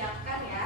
siapkan ya.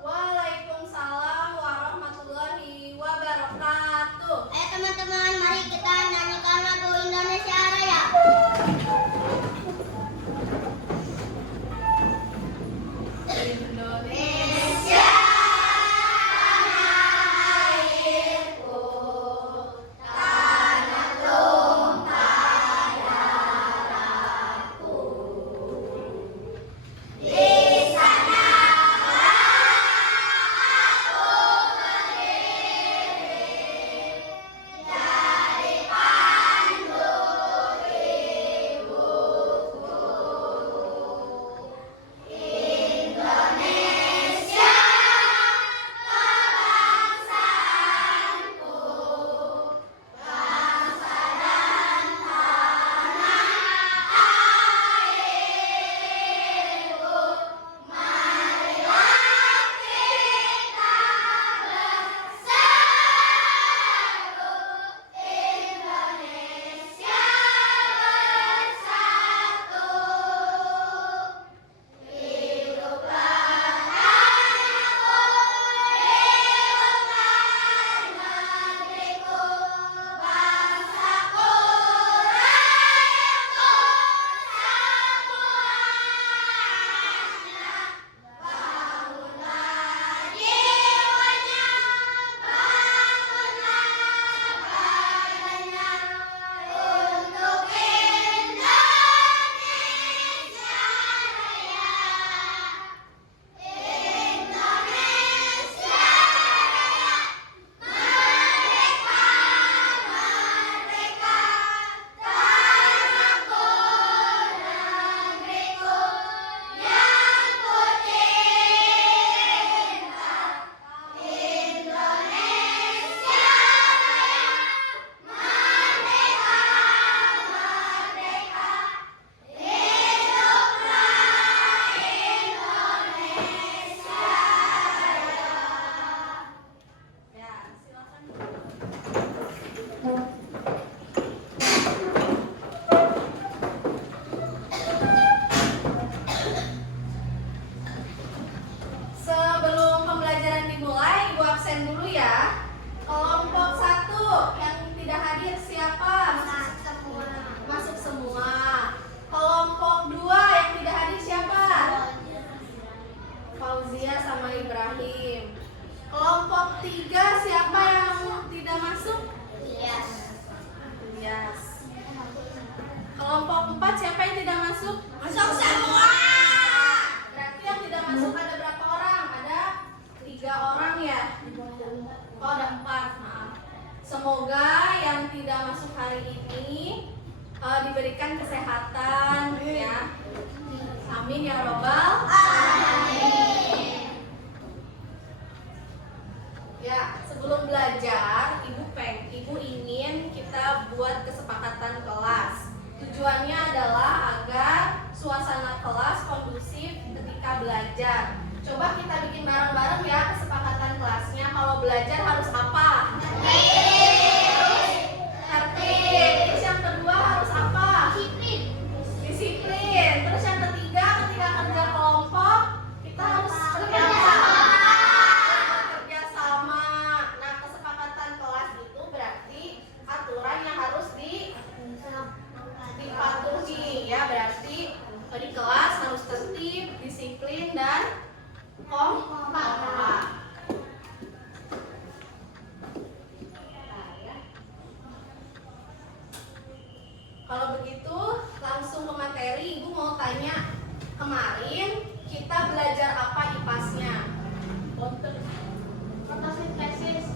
Waalaikumsalam warahmatullahi wabarakatuh. Ayo teman-teman, mari kita nyanyikan lagu Indonesia Raya. Indonesia airku, tanah tumpah darahku. Di sana aku berdiri, jadi pandu ibuku. Indonesia kebangsaanku, bangsa dan tanah airku. Marilah kita bersatu, Indonesia bersatu. Hiduplah tanahku, hiduplah negeriku, bangsaku, rakyatku, semuanya. Bangunlah jiwanya, bangunlah badannya, untuk Indonesia Raya. Indonesia Raya, merdeka, merdeka, tanahku, negeriku yang kucinta. Indonesia Raya, merdeka, merdeka, hiduplah Indonesia Raya. Ya, silakan. Sebelum pembelajaran dimulai, Ibu absen dulu ya. Kelompok 1 yang tidak hadir siapa? Masuk semua. Kelompok 2 yang tidak hadir siapa? Fauzia sama Ibrahim. Kelompok 3 siapa yang tidak masuk? Ilyas. Kelompok 4 siapa yang tidak masuk? Masuk semua. Berarti yang tidak masuk ada berapa orang? Ada 3 orang ya? Oh, ada 4. Maaf. Semoga yang tidak masuk hari ini diberikan kesehatan ya. Amin ya robbal alamin. Ya, sebelum belajar, Ibu ingin kita buat kesepakatan kelas. Tujuannya adalah agar suasana kelas kondusif ketika belajar. Coba kita bikin bareng-bareng ya kesepakatan kelasnya. Kalau belajar harus apa? Tertib. Terus yang kedua harus apa? Disiplin. Terus yang ketiga ketika kerja kelompok kita harus dan kompak. Kalau begitu langsung ke materi. Ibu mau tanya, kemarin kita belajar apa IPAS-nya? Fotosintesis.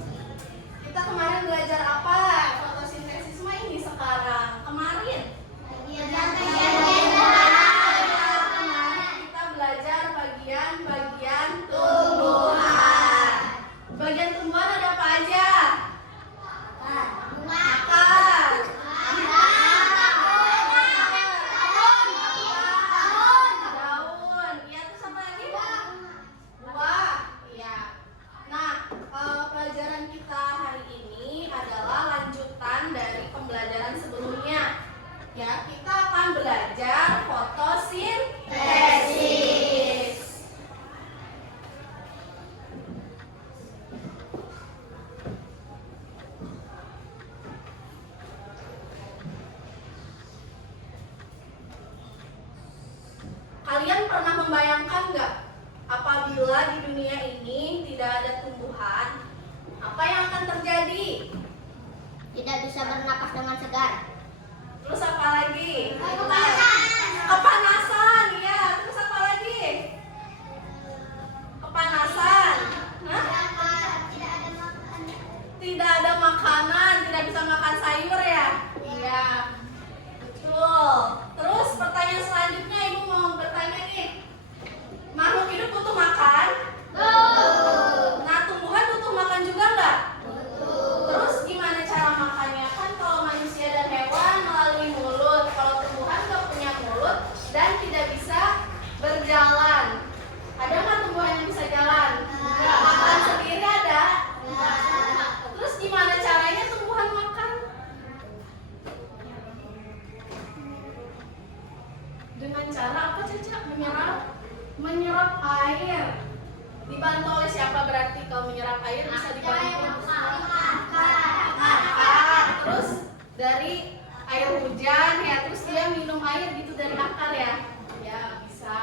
Kita kemarin belajar apa? Fotosintesis mah ini sekarang. Kemarin kita belajar bagian-bagian tumbuhan. Bagian tumbuhan ada apa aja? Akar, daun, iya, terus apa lagi? Buah, iya. Nah, pelajaran kita hari ini adalah lanjutan dari pembelajaran sebelumnya. Ya, kita akan belajar fotosintesis. Kalian pernah membayangkan nggak apabila di dunia ini tidak ada tumbuhan, apa yang akan terjadi? Tidak bisa bernapas dengan segar. Terus apa lagi? Kepanasan, ya. Terus apa lagi? Kepanasan. Hah? Tidak ada makanan, tidak bisa makan sayur ya? Iya. Betul. Terus pertanyaan selanjutnya ibu mau bertanya nih. Makhluk hidup butuh makan? Nah, tumbuhan butuh makan juga nggak? Terus gimana cara makannya? Kan kalau manusia dan hewan melalui mulut, kalau tumbuhan nggak punya mulut dan tidak bisa berjalan. Ada nggak tumbuhan yang bisa jalan? Nggak. Makan sendiri ada? Terus gimana caranya tumbuhan makan? Dengan cara apa, Caca? Menyerap air. Dibantu oleh siapa berarti kalau menyerap air bisa dibantu? Akar. Terus dari air hujan ya, terus dia minum air gitu dari akar ya? Ya, bisa.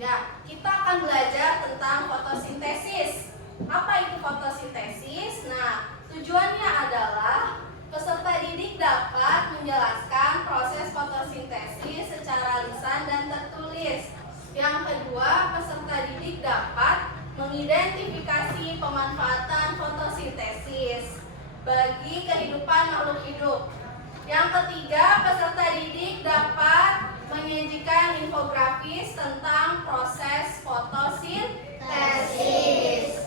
Ya, kita akan belajar tentang fotosintesis. Apa itu fotosintesis? Nah, tujuannya adalah peserta didik dapat menjelaskan proses fotosintesis secara lisan dan tertulis. Yang kedua, peserta didik dapat mengidentifikasi pemanfaatan fotosintesis bagi kehidupan makhluk hidup. Yang ketiga, peserta didik dapat menyajikan infografis tentang proses fotosintesis.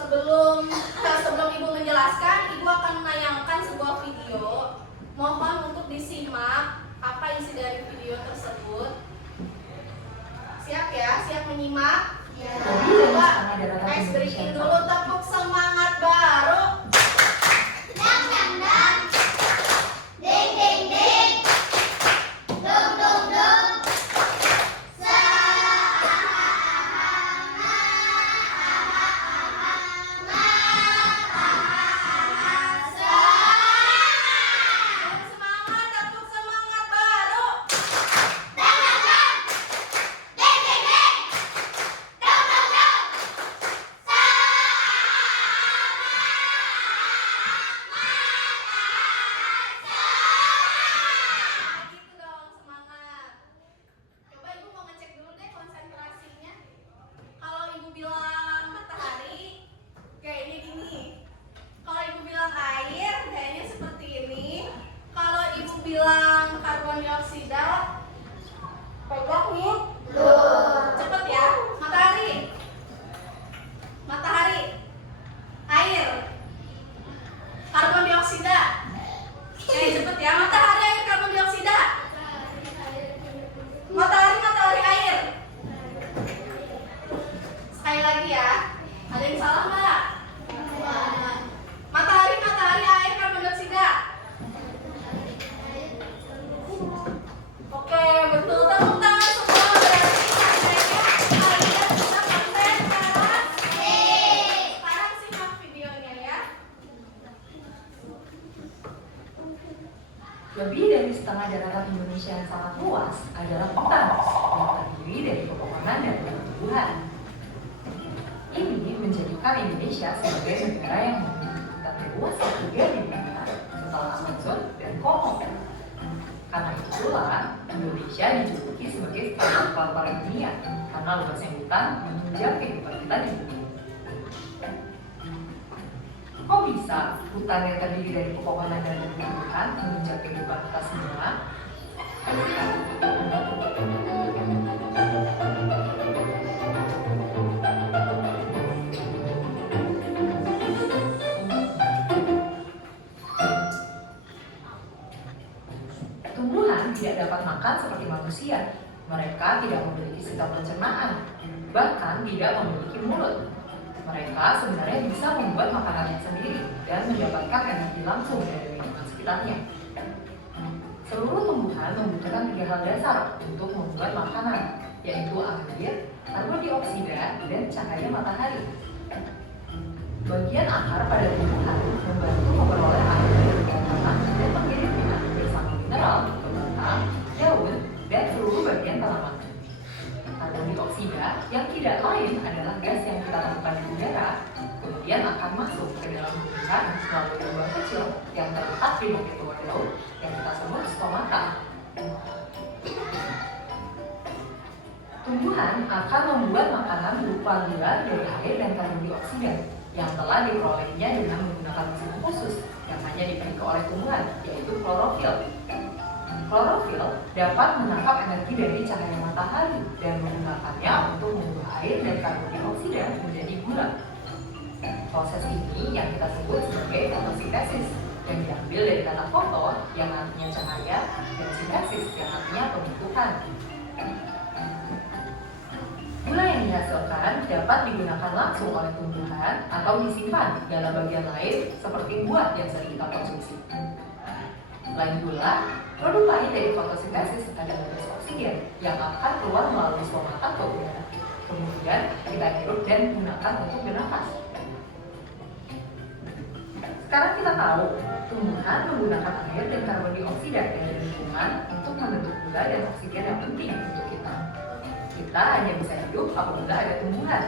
Sebelum Ibu menjelaskan, Ibu akan menayangkan sebuah video. Mohon untuk disimak apa isi dari video tersebut. Siap ya? Siap menyimak? Ya. Coba guys berikan dulu tepuk semangat baru. Dang dang dang. Ding ding ding. Dong dong dong. Semangat, tepuk semangat baru. Dang dang dang. Ding ding ding. Dong dong dong. Lebih dari setengah daratan Indonesia yang sangat luas adalah hutan yang terdiri dari pepohonan dan tumbuhan. Ini menjadikan Indonesia sebagai negara yang memiliki hutan terluas ketiga di dunia setelah Amazon dan Kongo. Karena itulah Indonesia dijuluki sebagai paru-paru dunia karena luasnya hutan menunjang kehidupan kita di bumi. Kok bisa hutan yang terdiri dari pepohonan dan tumbuhan menunjang kehidupan kita semua? Tumbuhan tidak dapat makan seperti manusia. Mereka tidak memiliki sistem pencernaan, bahkan tidak memiliki mulut. Mereka sebenarnya bisa membuat makanannya sendiri dan mendapatkan energi langsung dari lingkungan sekitarnya. Seluruh tumbuhan membutuhkan 3 hal dasar untuk membuat makanan, yaitu air, karbon dioksida, dan cahaya matahari. Bagian akar pada tumbuhan membantu memperoleh air dari tanah dan mengirimnya bersama mineral ke batang, daun, dan seluruh bagian tanaman. Karbon dioksida yang tidak lain adalah gas yang kita temukan di udara, kemudian akan masuk ke dalam tumbuhan melalui lubang kecil yang terletak di bukit bawah daun yang kita sebut stomata. Tumbuhan akan membuat makanan berupa gula dari air dan karbon dioksida yang telah diperolehnya dengan menggunakan mesin khusus yang hanya dimiliki oleh tumbuhan, yaitu klorofil. Klorofil dapat menangkap energi dari cahaya matahari dan menggunakannya untuk mengubah air dan karbon dioksida menjadi gula. Proses ini yang kita sebut sebagai fotosintesis dan diambil dari kata foto yang artinya cahaya dan sintesis yang artinya pembentukan. Gula yang dihasilkan dapat digunakan langsung oleh tumbuhan atau disimpan dalam bagian lain seperti buah yang sering kita konsumsi. Selain gula, produk lain dari fotosintesis adalah gas oksigen yang akan keluar melalui stomata ke udara. Kemudian kita hirup dan gunakan untuk bernafas. Sekarang kita tahu, tumbuhan menggunakan air dan karbon dioksida dari lingkungan untuk membentuk gula dan oksigen yang penting untuk kita. Kita hanya bisa hidup apabila ada tumbuhan.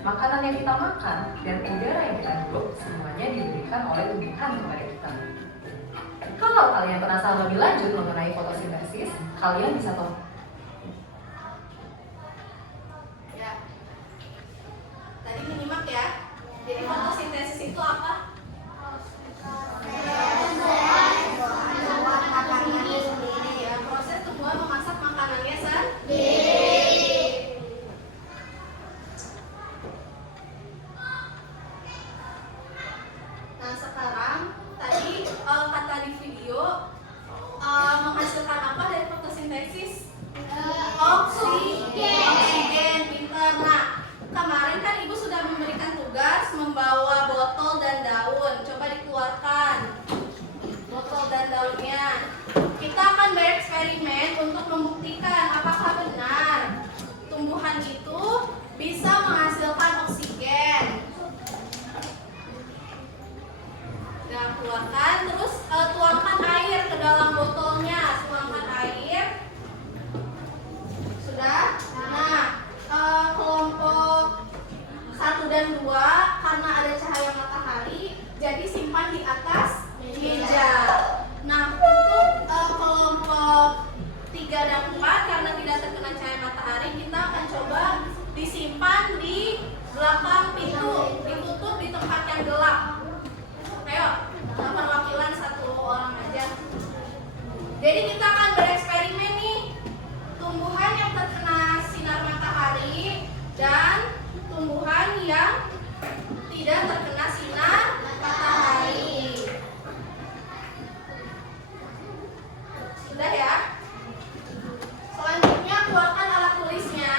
Makanan yang kita makan dan udara yang kita hirup semuanya diberikan oleh tumbuhan kepada kita. Kalau kalian penasaran lebih lanjut mengenai fotosintesis, kalian bisa tahu. Ya, tadi menyimak ya. Jadi fotosintesis itu apa? Ya, proses tumbuhan memasak makanannya sendiri. Nah sekarang tadi kata di video menghasilkan apa dari fotosintesis? Oksigen. Pinter. Nah kemarin kan ibu sudah memberikan tugas membawa botol dan daun. Coba dikeluarkan botol dan daunnya. Kita akan bereksperimen untuk membuktikan apakah benar tumbuhan itu bisa menghasilkan oksigen. Nah, keluarkan, terus tuangkan air ke dalam botolnya. Tuangkan air. Sudah? Nah, kelompok 1 dan 2 karena ada cahaya matahari, jadi simpan di atas meja. Nah, untuk kelompok 3 dan 4 karena tidak terkena cahaya matahari, kita akan coba disimpan di belakang pintu, ditutup di tempat yang gelap. Ayo, perwakilan 1 orang aja. Jadi kita akan bereksperimen nih, tumbuhan yang terkena sinar matahari dan tumbuhan yang tidak terkena sinar matahari. Sudah ya? Selanjutnya keluarkan alat tulisnya.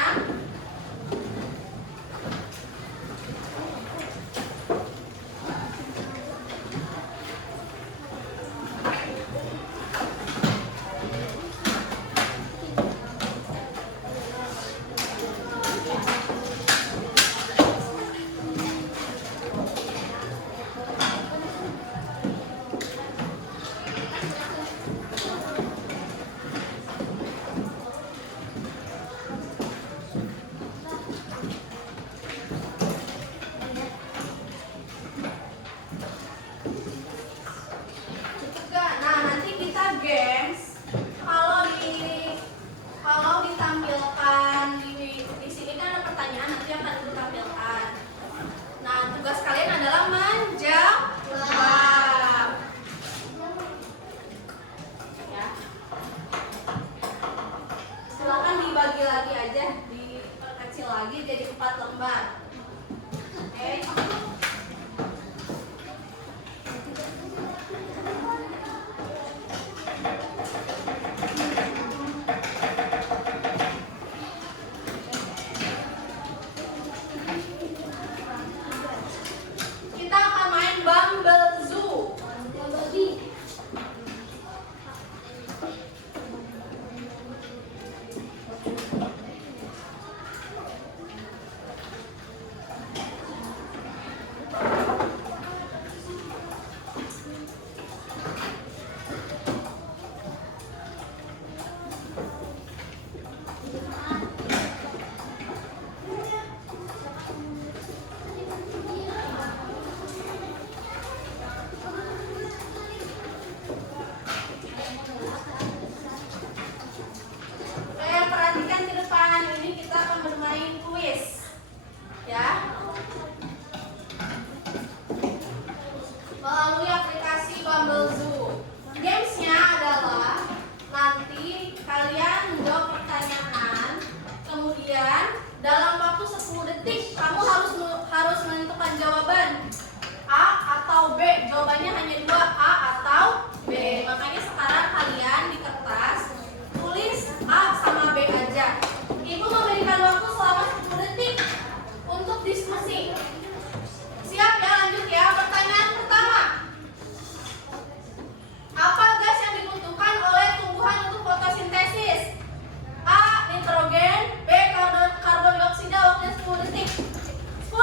Jadi kalian menjawab pertanyaan, kemudian dalam waktu 10 detik kamu harus menentukan jawaban A atau B. Jawabannya hanya dua, A atau B. Makanya sekarang kalian di kertas tulis A sama B aja. Ibu memberikan waktu selama 10 detik untuk diskusi. Siap ya, lanjut ya. Pertanyaan pertama. Apa gas yang dibutuhkan oleh tumbuhan untuk fotosintesis? A. Nitrogen. B. Karbon dioksida. Waktunya 10 detik. 10,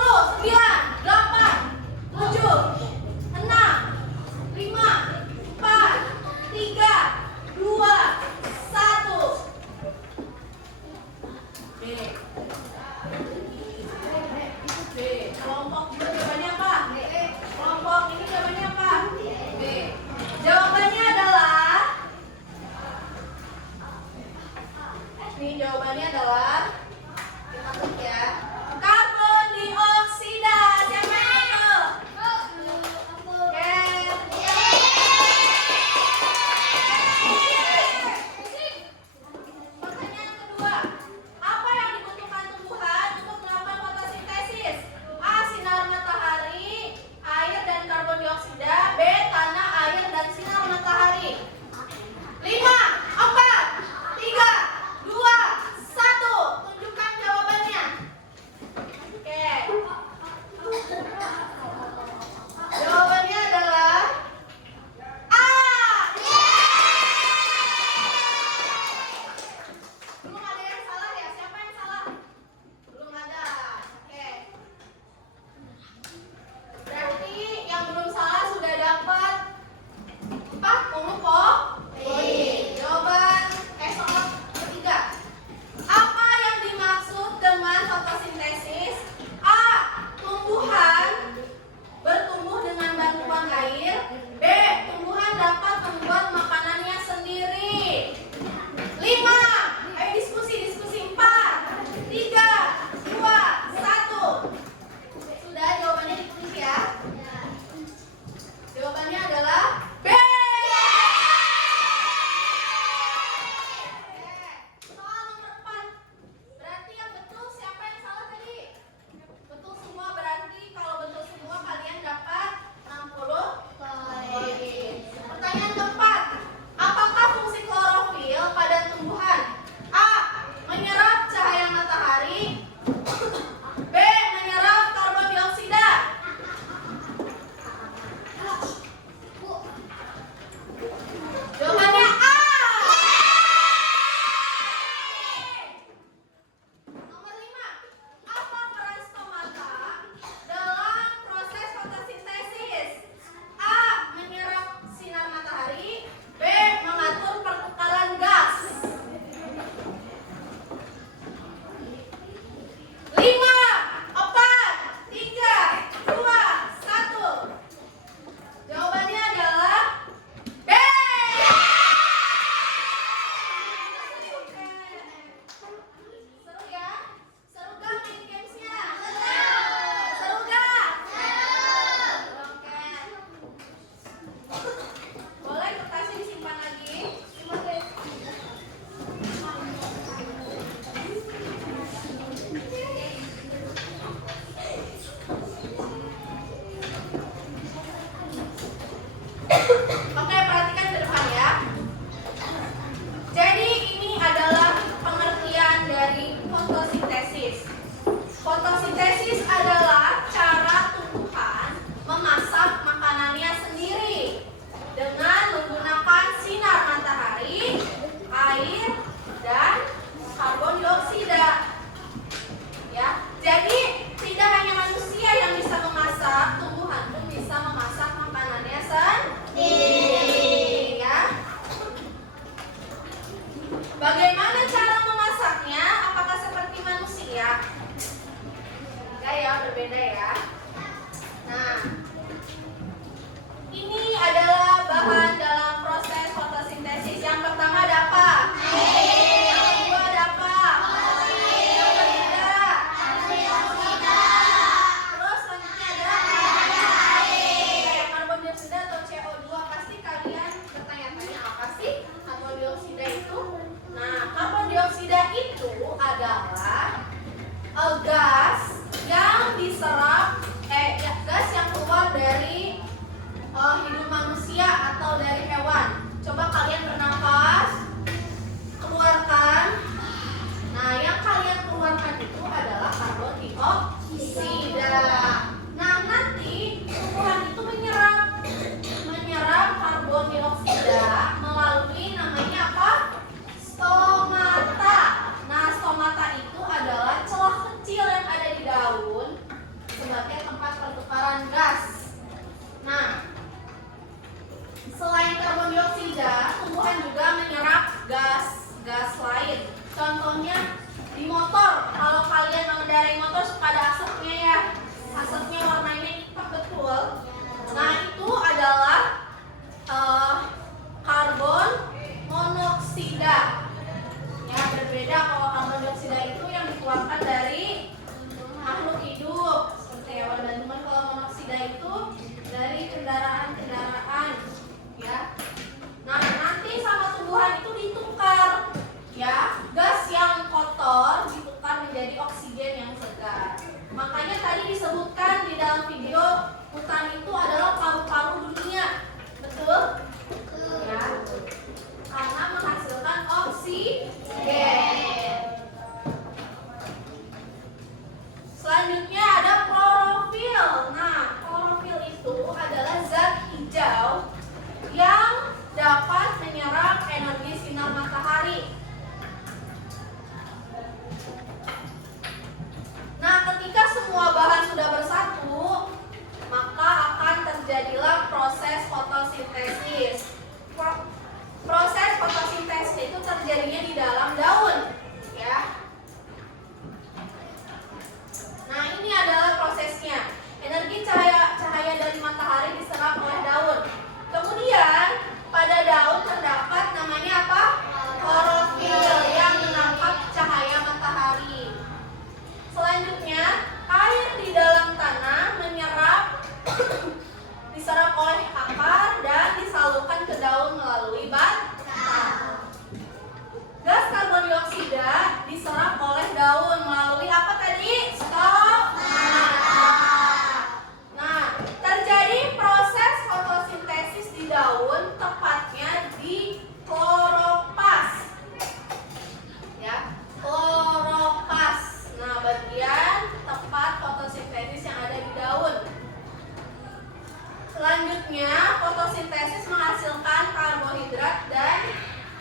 Selanjutnya, fotosintesis menghasilkan karbohidrat dan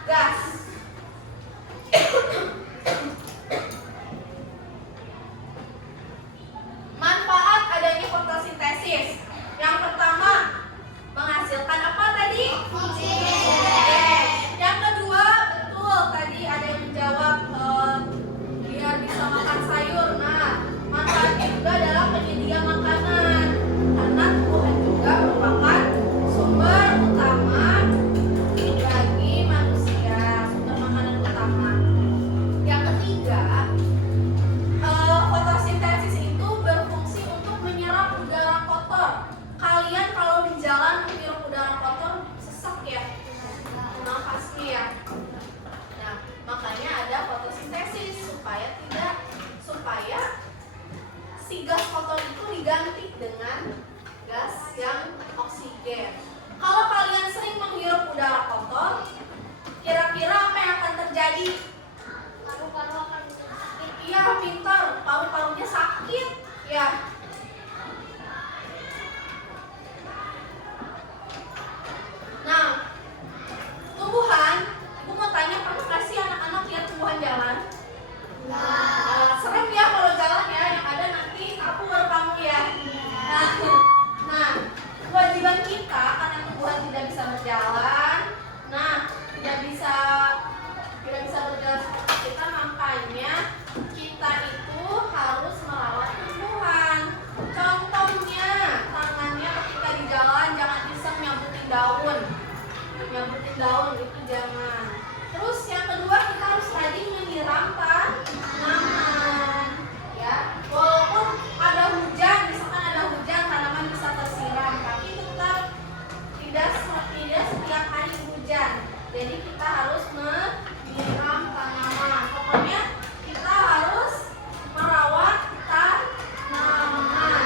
gas. Manfaat adanya fotosintesis. Yang pertama, menghasilkan apa tadi? Oksigen. Yang kedua, betul tadi ada yang menjawab biar bisa makan sayur. Nah, manfaatnya juga adalah penyedia makanan. Karena tumbuhan juga merupakan sumber utama bagi manusia, sumber makanan utama. Yang ketiga, fotosintesis itu berfungsi untuk menyerap udara kotor. Kalian kalau di jalan menghirup udara kotor sesak ya, nafasnya ya. Nah, makanya ada fotosintesis supaya si gas kotor itu diganti dengan gas yang oksigen. Kalau kalian sering menghirup udara kotor, kira-kira apa yang akan terjadi? Paru-paru akan sakit. Iya, pintar, paru-parunya sakit ya. Nah, tumbuhan, ibu mau tanya, pernah nggak sih anak-anak lihat tumbuhan jalan? Serem ya kalau jalan ya, yang ada nanti aku baru kamu ya. Nah, kewajiban kita karena tumbuhan tidak bisa berjalan, tidak bisa berjalan seperti kita, makanya kita itu harus merawat tumbuhan. Contohnya, tangannya ketika di jalan jangan iseng nyabutin daun itu jangan. Terus yang kedua, kita harus rajin menyiram tanaman ya. Walaupun ada hujan, misalkan ada hujan, tanaman bisa tersiram, tapi tetap tidak setiap hari hujan. Jadi kita harus menyiram tanaman. Pokoknya kita harus merawat tanaman.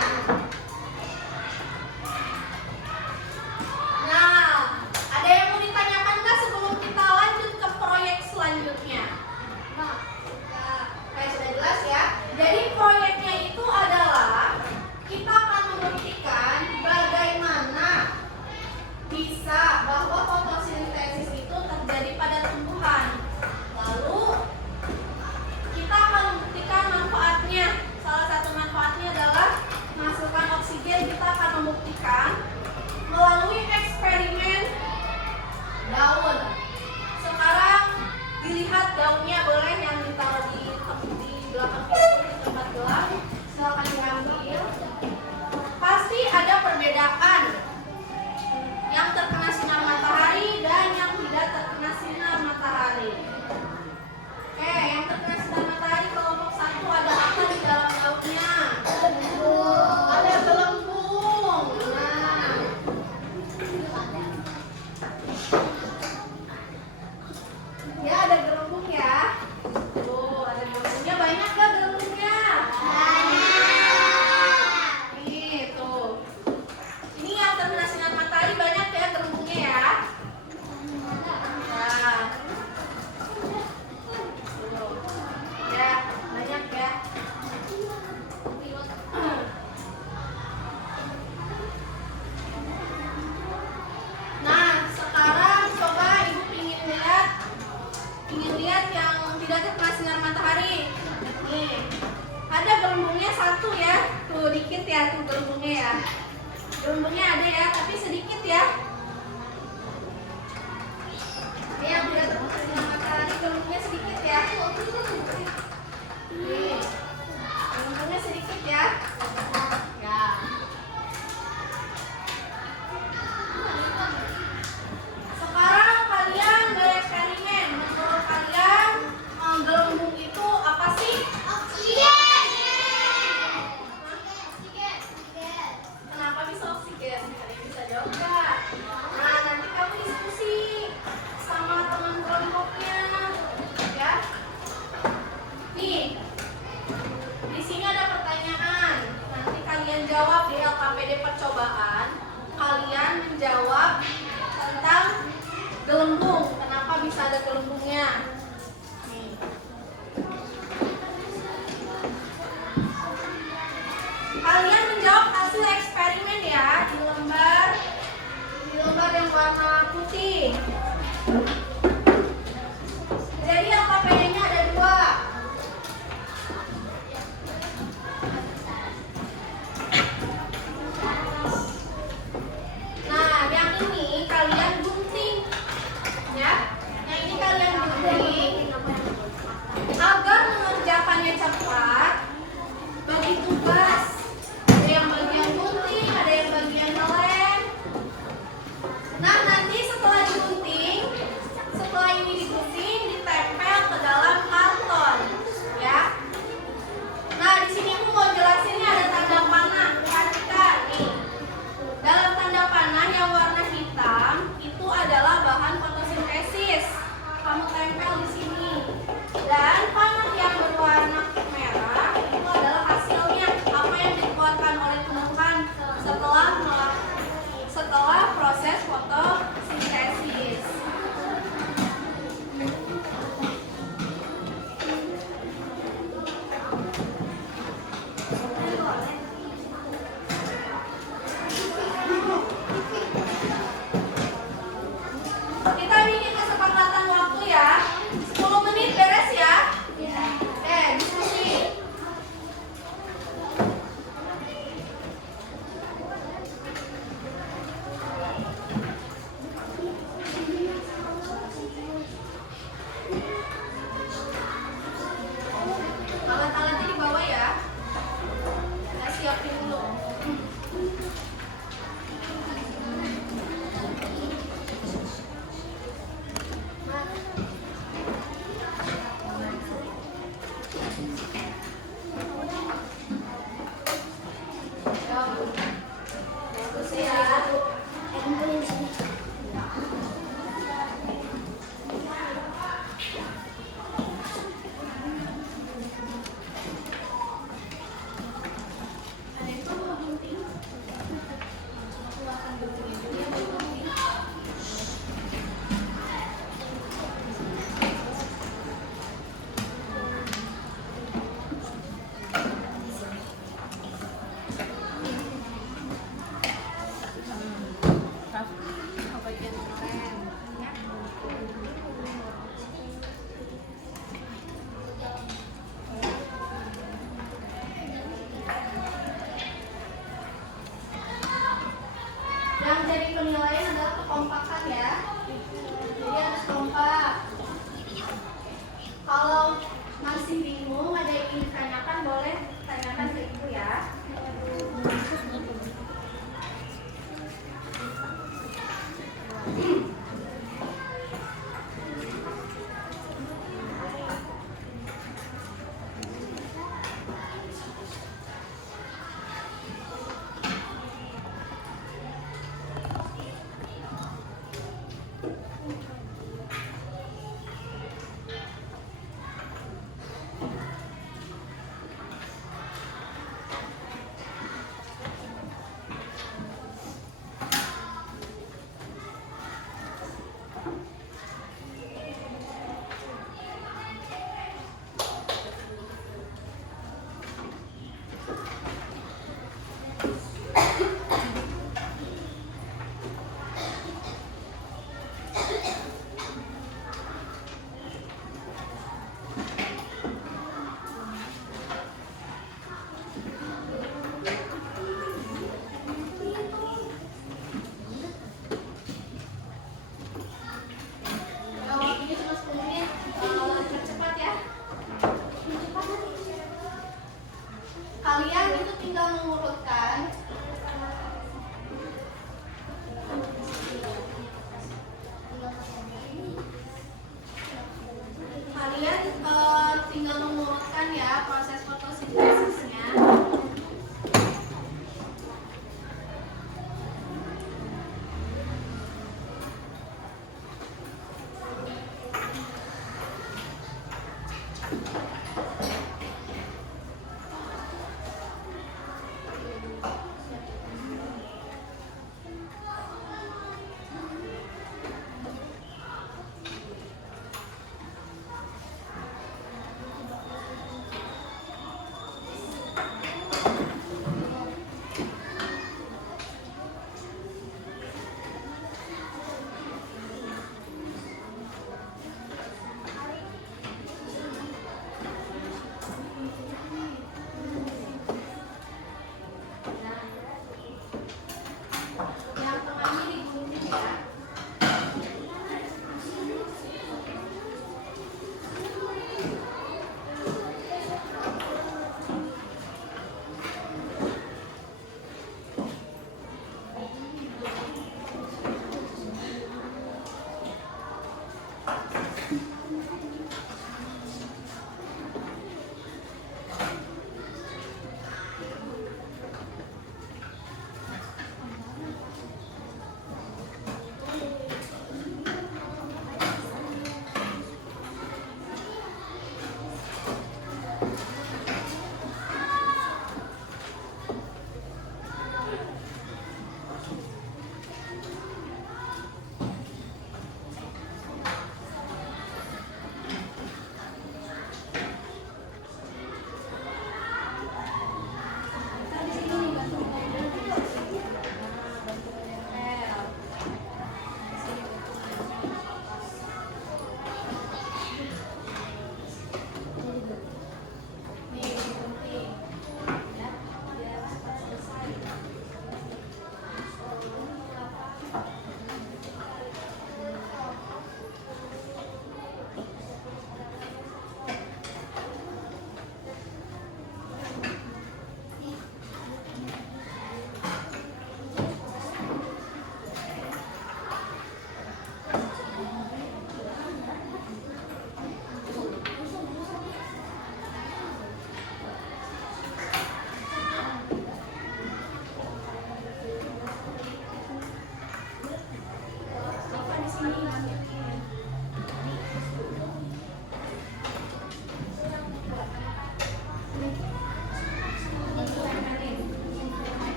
Nah, ada yang mau ditanyakan nggak sebelum kita lanjut ke proyek selanjutnya? Kayak sudah jelas ya. Jadi proyeknya itu adalah kita akan membuktikan bagaimana bisa bahwa fotosintesis itu terjadi pada tumbuhan. Lalu kita akan membuktikan manfaatnya. Salah satu manfaatnya adalah menghasilkan oksigen. Kita akan membuktikan melalui eksperimen daun. Sekarang dilihat daunnya, boleh yang ditaruh di belakang pintu di tempat gelap. Silakan diambil. Pasti ada perbedaan yang terkena sinar matahari dan yang tidak terkena sinar matahari. Oke, yang terkena sinar matahari kelompok 1 ada apa di dalam daunnya? Ada gelembung. Nah, ya ada gelembung ya. Tuh, ada gelembungnya. Banyak gak gelembungnya? Nih, tuh. Ini yang terkena sinar matahari banyak ya gelembungnya ya. Nah. Tuh. Ya, banyak ya. Nah, sekarang coba ibu ingin lihat yang tidak terkena sinar matahari. Nih, ada gelembungnya 1 ya. Tuh dikit ya, tuh gelembungnya ya. Gelembungnya ada ya, tapi sedikit ya. Ini yang tidak terkena sinar matahari gelembungnya sedikit ya. Nih, gelembungnya sedikit ya. Ya. Sekarang kalian bereksperimen. Menurut kalian gelembung itu apa sih? Oksigen. Kenapa bisa oksigen? Kalian bisa jawab nggak? Nah, nanti kamu diskusi sama teman kelompoknya, ya. Nih, di sini ada pertanyaan. Nanti kamu tempel di sini. Dan panah yang berwarna merah itu adalah hasilnya apa yang dikeluarkan oleh tumbuhan setelah proses fotosintesis. Kita bikin kesepakatan waktu ya. 10 menit beres ya. Diskusi. Alat-alatnya dibawa ya. Kita siapin dulu. Diskusi ya. Yang jadi penilaian adalah kekompakan ya. Jadi harus kompak. Kalau masih bingung ada yang ingin ditanyakan, boleh tanyakan ke ibu ya.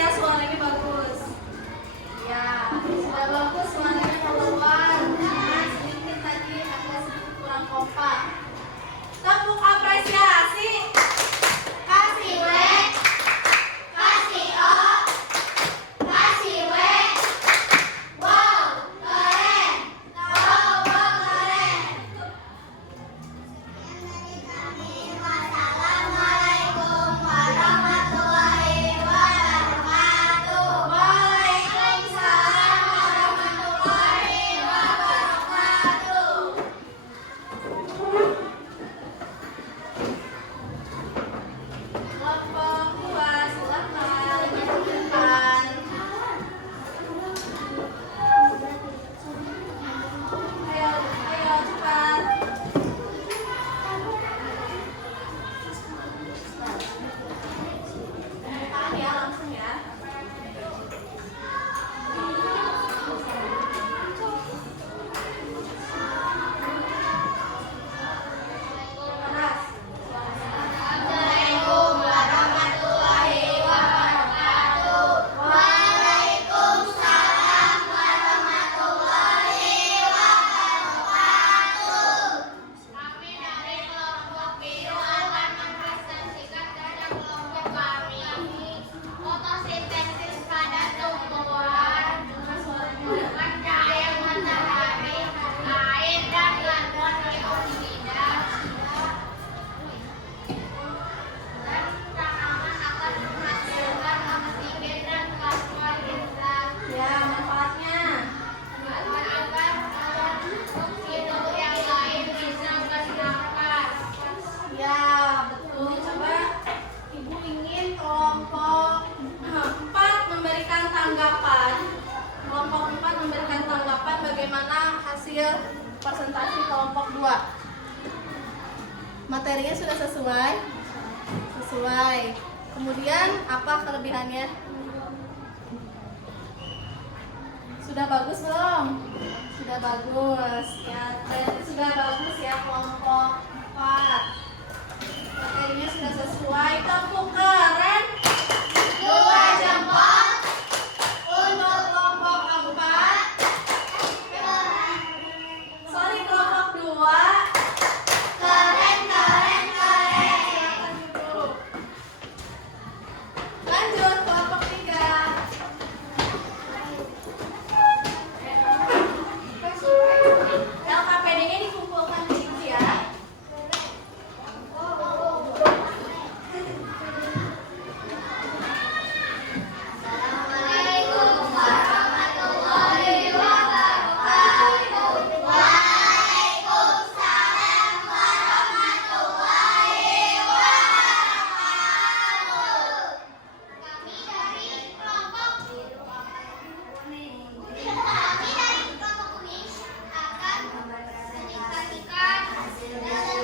ya, suaranya bagus. Ya, sudah bagus, suaranya keluar. Cuma sedikit tadi agak sedikit kurang kompak. Tepuk apresiasi. Kasih W, kasih O, kasih W. Wow, keren. Wow, keren. Wassalamualaikum warahmatullahi wabarakatuh. Waalaikumsalam warahmatullahi wabarakatuh. Kelompok 2 silakan maju ke depan. Ayo, ayo cepat. Pembukaan ya, langsung ya. Panas. Assalamualaikum warahmatullahi wabarakatuh. Waalaikumsalam warahmatullahi wabarakatuh. Kami dari kelompok biru akan mempresentasikan dari kelompok kami. Fotosintesis pada tumbuhan dengan cahaya matahari, air, dan karbon dioksida. Dan tanaman akan menghasilkan oksigen dan karbon dioksida. Ya, manfaatnya. Agar oksigen yang lain bisa bernafas. Ya, betul. Coba Ibu ingin kelompok 4 memberikan tanggapan. Kelompok 4 memberikan tanggapan bagaimana hasil presentasi kelompok 2. Materinya sudah sesuai? Sesuai. Kemudian apa kelebihannya? Sudah bagus belum? Sudah bagus. Ya, berarti sudah bagus ya kelompok 4. Materinya sudah sesuai. Tepuk keren. 2 jempol Untuk kelompok 4. Sorry, kelompok 2. keren, keren, keren. Silakan duduk. Lanjut kelompok 3. LKPD-nya dikumpulkan di situ ya. Assalamualaikum warahmatullahi wabarakatuh. Waalaikumsalam warahmatullahi wabarakatuh. Kami dari kelompok kuning akan menyaksikan hasil dari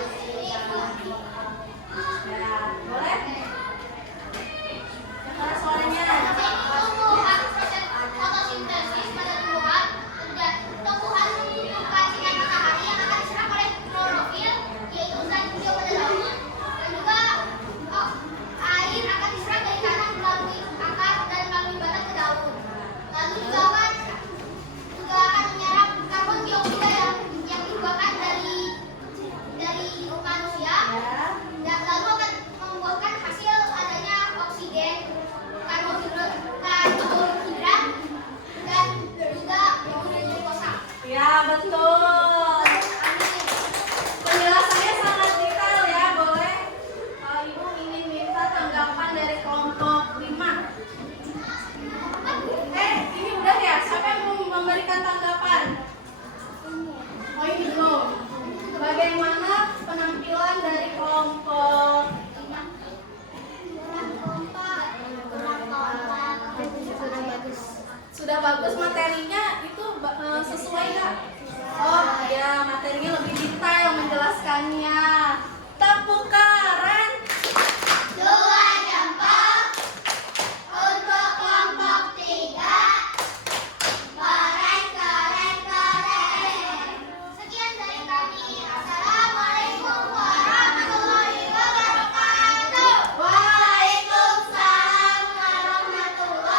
Ya, boleh? Dengar suaranya. tumbuhan proses fotosintesis pada tumbuhan dan tumbuhan membutuhkan sinar matahari yang akan diserap oleh klorofil yaitu zat hijau pada daun dan juga air akan diserap dari tanah melalui akar dan melalui batang ke daun. Lalu juga akan menyerap karbon dioksida yang dikeluarkan dari manusia. Ya. Dan lalu akan membuahkan hasil adanya oksigen, karbohidrat, dan juga glukosa. Ya, betul. Penjelasannya sangat detail ya, boleh. Ibu ingin minta tanggapan dari kelompok 5. Ini udah ya? Siapa yang mau memberikan tanggapan? Oh, ini belum. Bagaimana penampilan dari kelompok? Sudah bagus materinya itu sesuai nggak? Oh ya, materinya lebih detail menjelaskannya. Tepuk keren. 2 jempol untuk kelompok 3. Keren, keren, keren. Sekian dari kami. Assalamualaikum warahmatullahi wabarakatuh. Waalaikumsalam warahmatullahi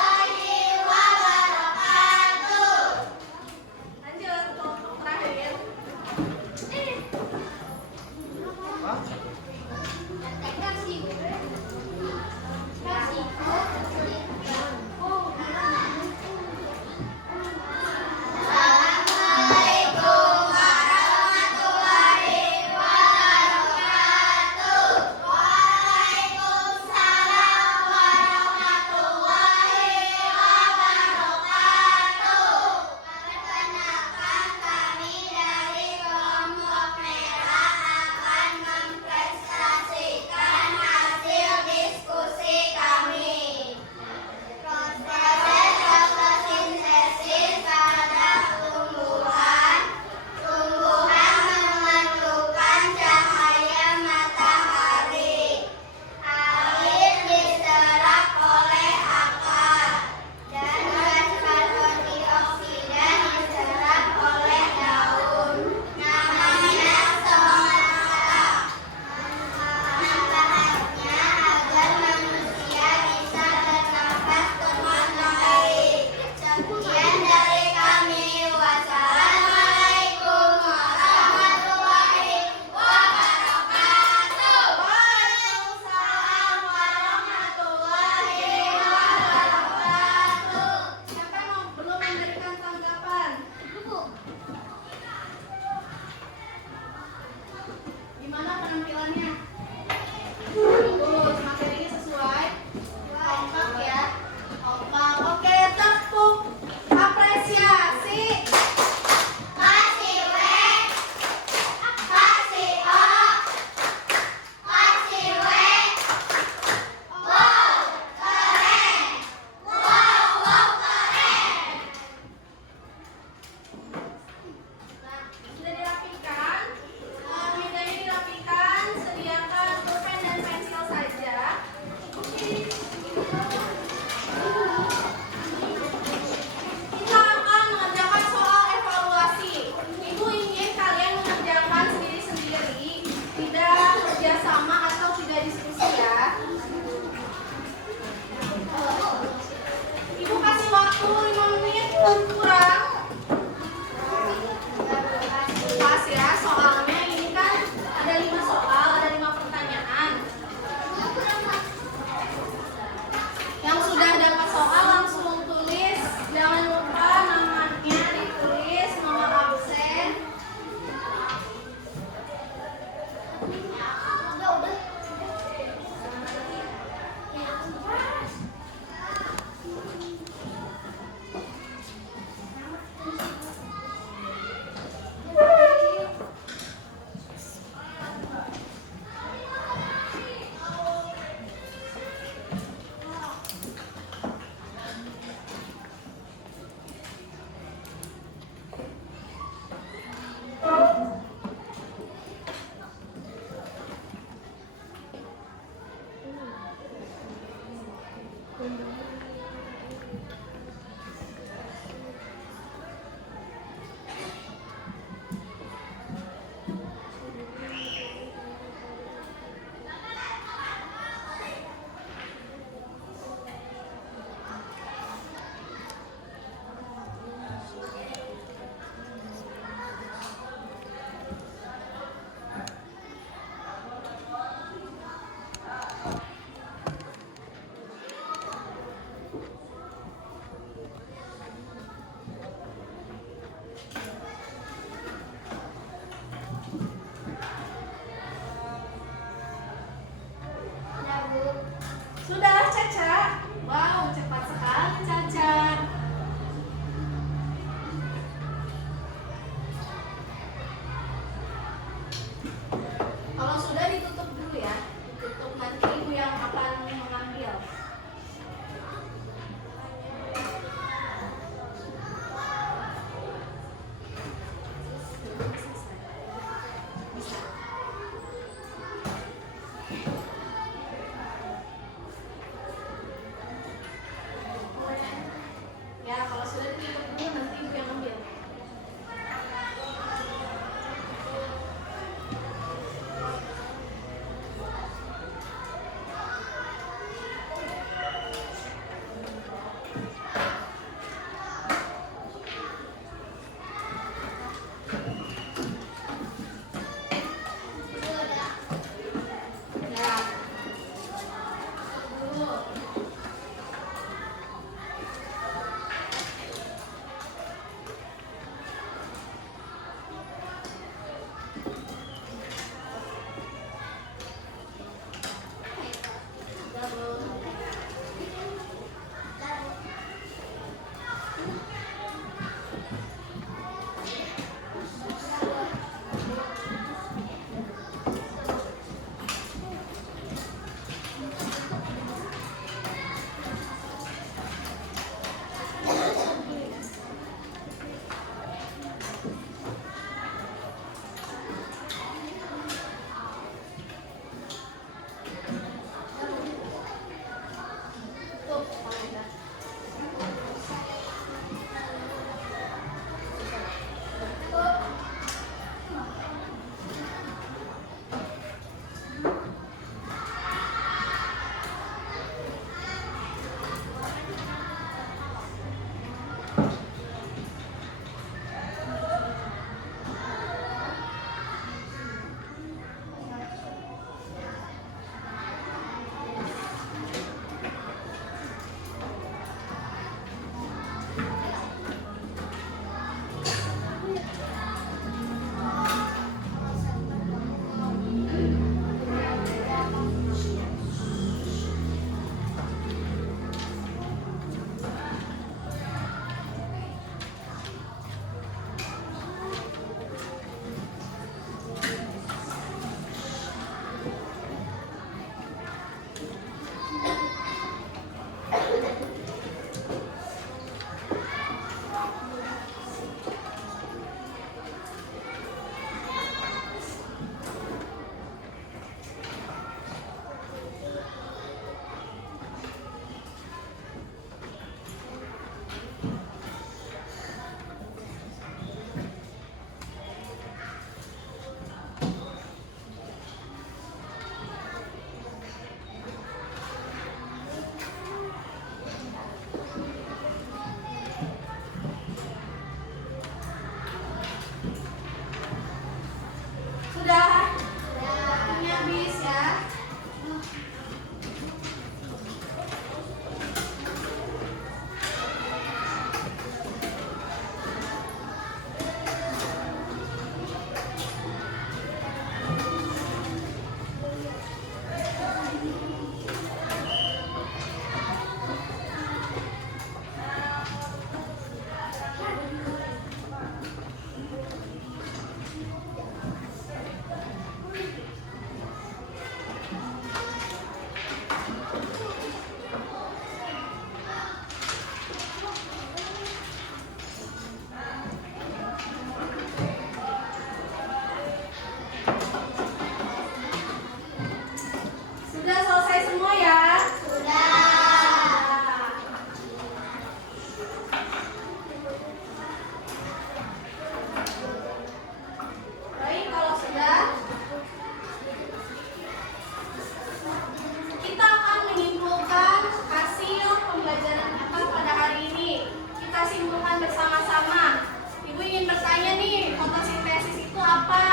apa?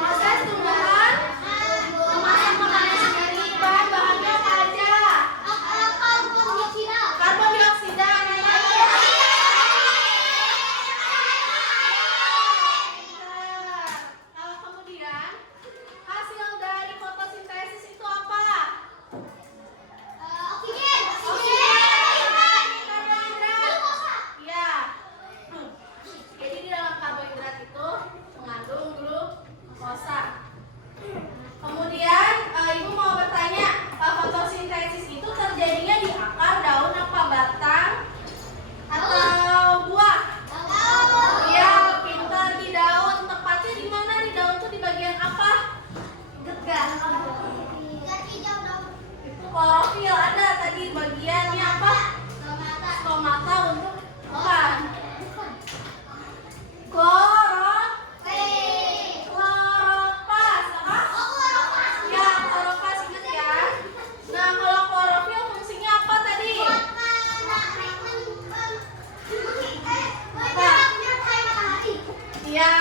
Proses tumbuhan memasak makanan sendiri. Bahan-bahannya apa aja? Karbon dioksida. Kalau kemudian hasil dari fotosintesis itu apa? Ya. Jadi di dalam karbohidrat itu mengandung glukosa. Kemudian ibu mau bertanya, fotosintesis itu terjadinya di akar, daun, apa batang, atau buah? Iya, pintar, di daun. Tepatnya di mana? Di daun tuh di bagian apa? Ingat gak? Itu klorofil ada tadi bagiannya apa? Stomata untuk apa? Kloroplast apa? Ya, kloroplast ingat ya. Nah, kalau klorofil fungsinya apa tadi? Ya,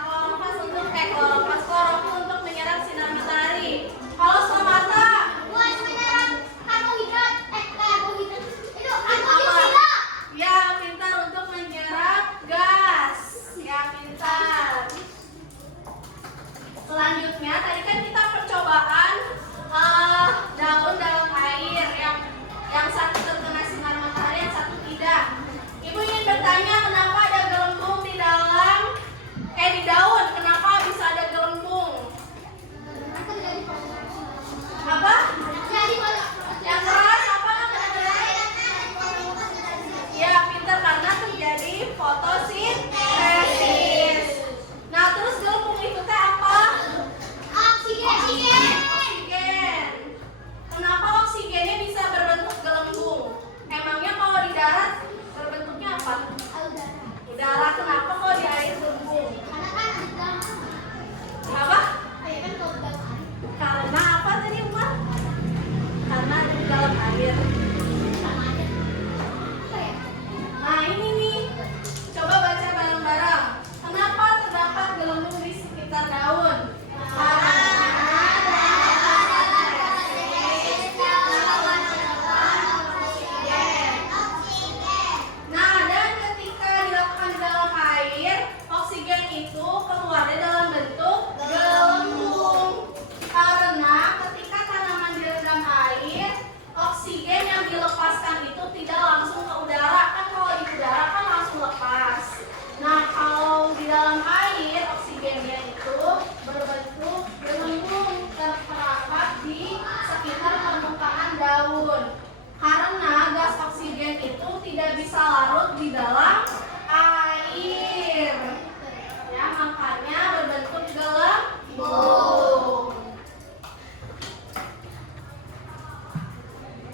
klorofil untuk menyerap sinar matahari. Kalau stomata ya, pintar, untuk menyerap gas. Ya, pintar. Selanjutnya, tadi kan kita percobaan daun dalam air, yang satu terkena sinar matahari, yang satu tidak. Ibu ingin bertanya, kenapa ada gelembung di daun? Kenapa bisa ada gelembung? Apa? Yang keras apa? Ya, pintar, karena terjadi fotosintesis. Nah, terus gelembung itu teh apa? Oksigen. Kenapa oksigennya bisa berbentuk gelembung? Emangnya kalau di darat berbentuknya apa? Udara. Kenapa kalau di air gelembung? Apa? Karena apa tadi, Umar? Karena di dalam air. Nah, ini nih. Coba baca bareng-bareng. Kenapa terdapat gelembung di sekitar daun? Nah, dan ketika dilakukan di dalam air, oksigen itu keluarnya dalam bentuk gelembung. Karena ketika tanaman direndam air, oksigen yang dilepaskan itu tidak langsung ke udara. Kan kalau di udara kan langsung lepas. Nah, kalau di dalam air, oksigennya itu berbentuk gelembung terperangkap di sekitar permukaan daun. Karena gas oksigen itu tidak bisa larut di dalam air. Ya, makanya berbentuk gelembung.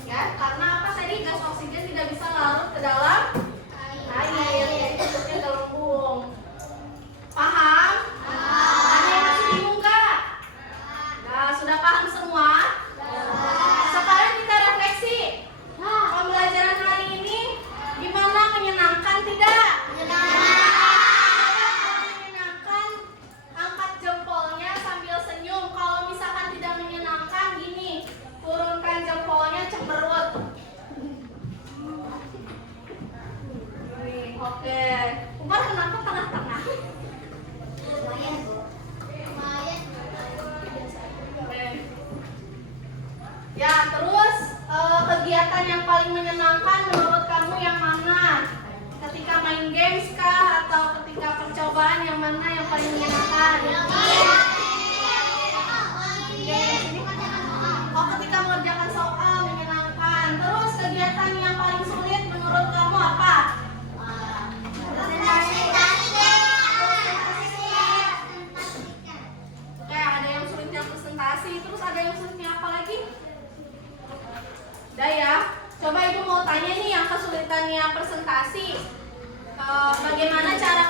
Ya, karena apa tadi? Gas oksigen tidak bisa larut ke dalam air, jadi bentuknya gelembung. Paham? Ada yang masih bingung nggak? Nah, sudah paham semua? Sekarang kita refleksi. Pembelajaran hari ini gimana? Menyenangkan tidak? Menyenangkan, angkat jempolnya sambil senyum. Kalau misalkan tidak menyenangkan, gini, turunkan jempolnya cemberut. Oke, Umar kenapa tengah-tengah? Ya, terus kegiatan yang paling menyenangkan menurut kamu yang mana? Ketika main games kah? Atau ketika percobaan, yang mana yang paling menyenangkan? Oh, ketika mengerjakan soal menyenangkan. Terus kegiatan yang paling sulit menurut kamu apa? Oke, ada yang sulitnya presentasi. Terus ada yang sulitnya apa lagi? Udah ya. Coba ibu mau tanya nih yang kesulitannya presentasi. Bagaimana cara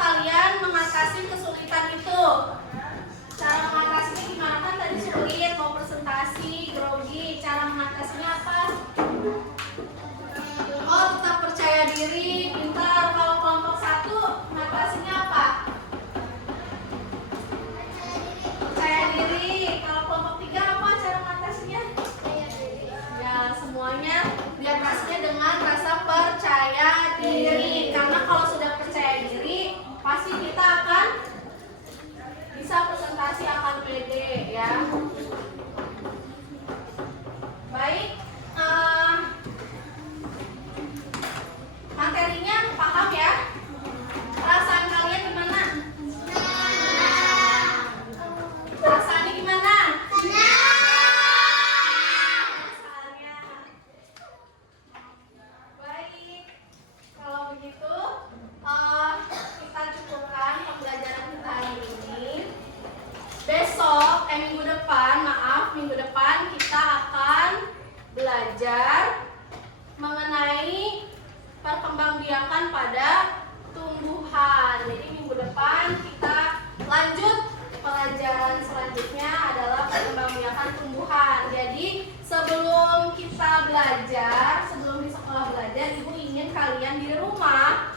kalian mengatasi kesulitan itu? Cara mengatasinya gimana? Kan tadi sulit, mau presentasi, grogi. Cara mengatasinya apa? minggu depan kita akan belajar mengenai perkembangbiakan pada tumbuhan. Jadi minggu depan kita lanjut pelajaran selanjutnya adalah perkembangbiakan tumbuhan. Jadi sebelum di sekolah belajar, Ibu ingin kalian di rumah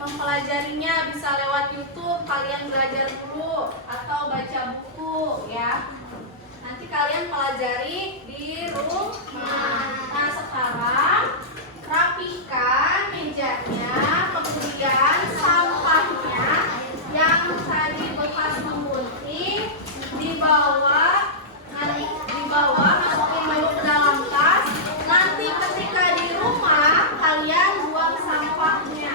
mempelajarinya, bisa lewat YouTube, kalian belajar dulu atau baca buku ya. Nanti kalian pelajari di rumah. Nah, sekarang rapikan mejanya, kemudian sampahnya yang tadi bekas membunting dibawa masukin dulu ke dalam tas. Nanti ketika di rumah kalian buang sampahnya.